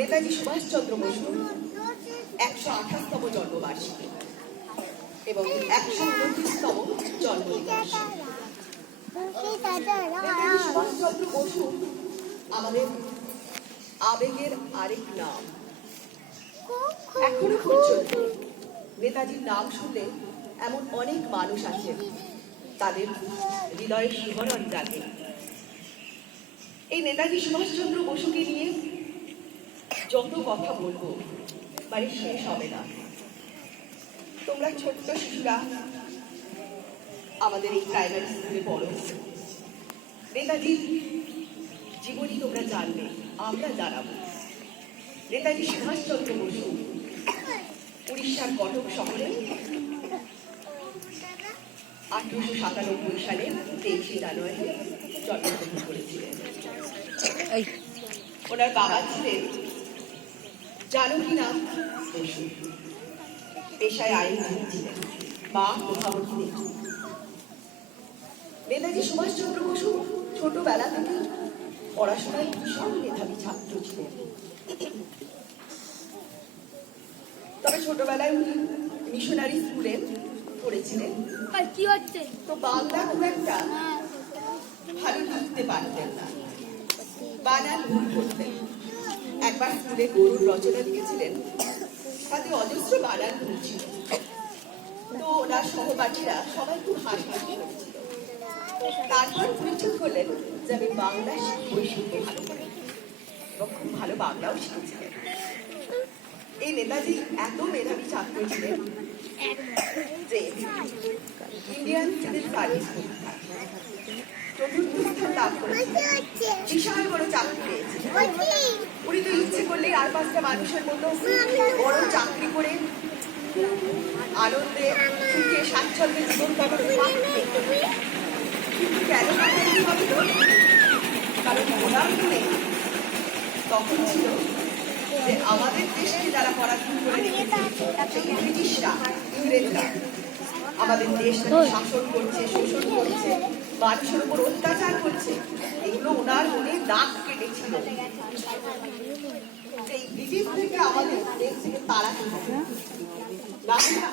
নেতাজি সুভাষচন্দ্র বসু একশো আঠাশতম জন্মবার্ষিকী এবং একশো উনত্রিশতম জন্মদিবস। সুভাষচন্দ্র বসু আমাদের আবেগের আরেক নাম। এখনও পর্যন্ত নেতাজির নাম শুনলে এমন অনেক মানুষ আছেন, তাদের হৃদয়ের শিহরণ জাগে এই নেতাজি সুভাষচন্দ্র বসুকে নিয়ে যত কথা বলব মানে শেষ হবে না। তোমরা ছোট্ট শিশুরা আমাদের এই প্রাইমারি স্কুলে পড়ো। নেতাজির জীবনী তোমরা জানবে আমরা জানাব। নেতাজি সুভাষচন্দ্র বসু উড়িষ্যার কটক শহরে আঠারোশো সাতানব্বই সালে তেইশে জানুয়ারি জন্মগ্রহণ করেছিলেন। ওনার বাবা ছিলেন জানকীনাথ বসু পেশায় আইনজীবী ছিলেন মা প্রভাবতী নেতাজি সুভাষচন্দ্র বসু ছোটবেলা থেকে পড়াশোনায় ভীষণ মেধাবী ছাত্র ছিলেন। তবে ছোটবেলায় উনি মিশনারি স্কুলে পড়েছিলেন। আর কি হচ্ছে? তো বাংলা খুব একটা ভালো লিখতে পারতেন না। বানান ভুল করতেন। একবার স্কুলে গরুর রচনা লিখেছিলেন। তাতে অজস্র বানান ভুল তো ওনার সহপাঠীরা সবাই খুব হাসি তারপর উনি ঠিক করলেন যে আমি বাংলা শিখবই শিখতে ভালো করে। এবং খুব ভালো বাংলাও শিখেছিলেন। এই নেতাজি এত মেধাবী ছাত্র ছিলেন যে ইন্ডিয়ান সিভিল সার্ভিস চতুর্থ স্থান লাভ করেছিলেন। বিশাল বড় চাকরি পেয়েছিলেন উনি তো ইচ্ছে করলে আর পাঁচটা মানুষের মতো বড় চাকরি করে আনন্দে সুখে স্বাচ্ছন্দ্যে জীবন কিন্তু কেন কারণ তখন ছিল যে আমাদের দেশকে যারা পরাধীন করে সেই ব্রিটিশরা, ইংরেজরা, আমাদের দেশটাকে শাসন করছে, শোষণ করছে মানুষের উপর অত্যাচার করছে এগুলো ওনার মনে দাগ কেটেছিল। ব্রিটিশ থেকে আমাদের দেশ থেকে হলে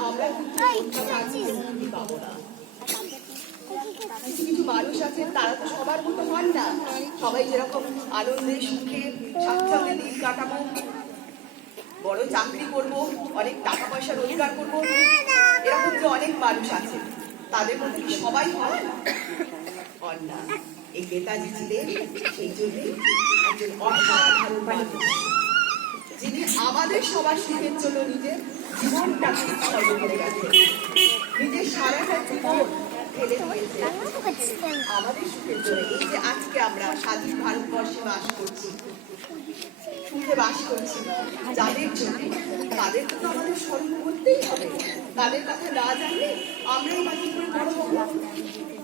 আমরা কিন্তু পাবো না। কিছু কিছু মানুষ আছে তারা তো সবার মতো হন না। সবাই যেরকম আনন্দে সুখে স্বাচ্ছন্দ্যে দিন কাটাবো বড় চাকরি করব অনেক টাকা পয়সা রোজগার করব এরকম যে অনেক মানুষ আছে তাদের মধ্যে সবাই হয় না। এই নেতাজি ছিলেন সেই জন্য একজন অসাধারণ যিনি আমাদের সবার সুখের জন্য নিজের জীবনটাকে উৎসর্গ করে গেছেন। নিজের সারাটা জীবন আমাদের সুখের জন্য। এই যে আজকে আমরা স্বাধীন ভারতবর্ষে বাস করছি, সুখে বাস করছি, যাদের জন্য তাদেরকে তো আমাদের স্মরণ করতেই হবে। তাদের কথা না জানলে আমরাই বা করে বড়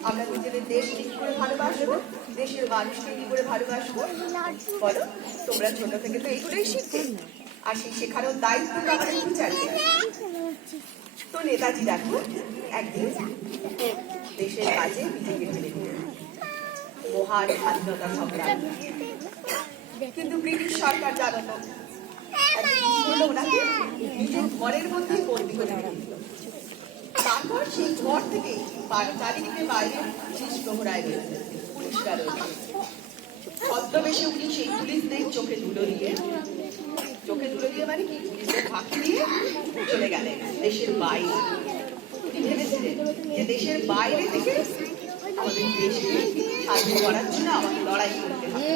আমরা নিজেদের দেশকে কি করে ভালোবাসবো? দেশের মানুষকে কি করে ভালোবাসবো? বলো, তোমরা ছোট থেকে তো এইগুলোই শিখবে। আর সেই শেখানোর দায়িত্ব আমাদের টিচারদের। তো নেতাজি, দেখো, একদিন দেশের কাজে নিজেকে দিলেন মহান স্বাধীনতা সংগ্রাম। কিন্তু ব্রিটিশ সরকার জানো তো, একদিন কি ওনাকে, নিজের ঘরের মধ্যে বন্দি করে তারপর সেই ঘর থেকে চারিদিকে বাইরে পুলিশ প্রহরায় রয়েছে। পুলিশরা রয়েছে। ছদ্মবেশে উনি সেই পুলিশদের চোখে ধুলো দিয়ে চোখে ধুলো দিয়ে মানে কি? পুলিশদের ফাঁকি দিয়ে চলে গেলেন দেশের বাইরে। উনি ভেবেছিলেন যে দেশের বাইরে থেকে আমাদের দেশকে স্বাধীন করার জন্য আমাদের লড়াই করতে হবে।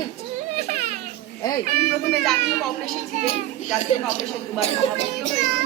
প্রথমে জাতীয় কংগ্রেসে ছিলেন। জাতীয় কংগ্রেসের দুবার সভাপতিও হয়েছেন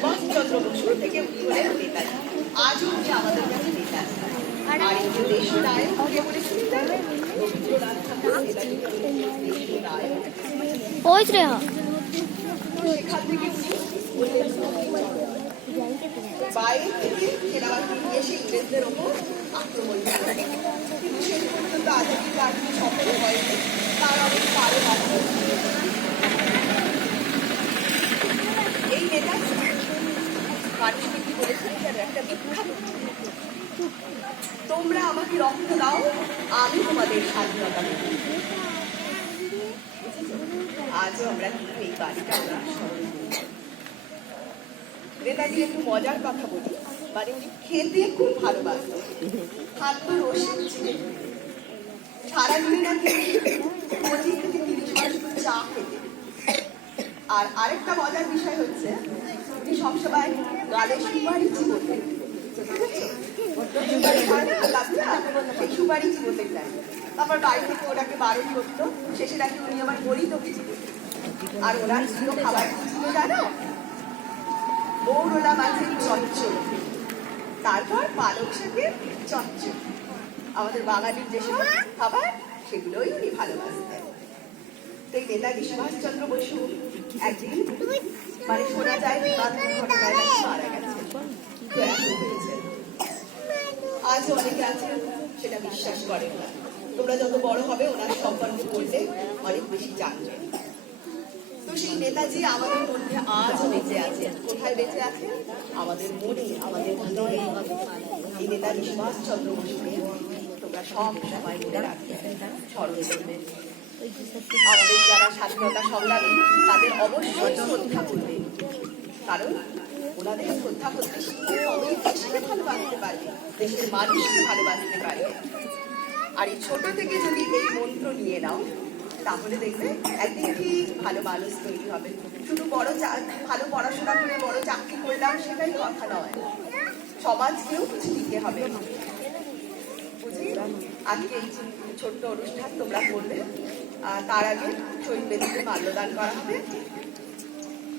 সুভাষচন্দ্র বসু থেকে হলেন নেতাজি। আজও উনি আমাদের কাছে নেতাজি আর এই যে দেশ কে বলেছিলেন রবীন্দ্রনাথ ঠাকুর নেতাজিকে বলেছিলেন দেশ নায়ক ওই রে সেখান থেকে উনি বললেন বাইরে থেকে সেনাবাহিনী নিয়ে এসে ইংরেজদের ওপর আক্রমণ করে কিন্তু শেষ পর্যন্ত আজাদি বাহিনী সফল হয়নি। তার অনেক কারণ আছে এই নেতা মানুষকে কি বলেছিলেন যেন একটা বিখ্যাত তোমরা আমাকে রক্ত দাও আমি তোমাদের স্বাধীনতা আজও আমরা এই বাড়িটা আমরা স্মরণ। নেতাজি একটু মজার কথা বলি। মানে উনি খেতে খুব ভালোবাসতেন। খাদ্য রসিক ছিলেন। সারাদিনে নাকি পঁচিশ থেকে তিরিশ শুধু চা খেতেন। আর আরেকটা মজার বিষয় হচ্ছে, উনি সবসময় গালে সুপারি চিবোতেন সেই সুপারি তারপর পালক শাকের চচ্চড় আমাদের বাঙালির যেসব খাবার সেগুলোই উনি ভালোবাসতেন তো এই নেতাজি সুভাষচন্দ্র বসু একদিন মানে শোনা যায় বিমান দুর্ঘটনায় মারা গেছে। আজ অনেকে আছে, সেটা বিশ্বাস করেন না। তোমরা যত বড় হবে ওনার সম্পর্কে বলতে অনেক বেশি জানবে। তো সেই নেতাজি আমাদের মধ্যে আজও বেঁচে আছেন কোথায় বেঁচে আছেন আমাদের মনে, আমাদের হৃদয়ে এই নেতাজি সুভাষচন্দ্র বসুকে তোমরা সব সময় মনে রাখবে, স্মরণ করবে। আমাদের যারা স্বাধীনতা সংগ্রামী, তাদের অবশ্যই শ্রদ্ধা করবে। কারণ ওনাদের শ্রদ্ধা করতে ভালোবাসতে পারবে দেশের মানুষকে ভালোবাসতে পারবে আর এই ছোট থেকে যদি এই মন্ত্র নিয়ে নাও, তাহলে দেখবে একদিন ঠিক ভালো মানুষ তৈরি হবে। শুধু বড় ভালো পড়াশোনা করে বড় চাকরি করলাম, সেটাই কথা নয়। সমাজকেও কিছু দিতে হবে। আজকে এই ছোট্ট অনুষ্ঠান তোমরা করবে। তার আগে শহীদ বেদিতে মাল্যদান করা হবে।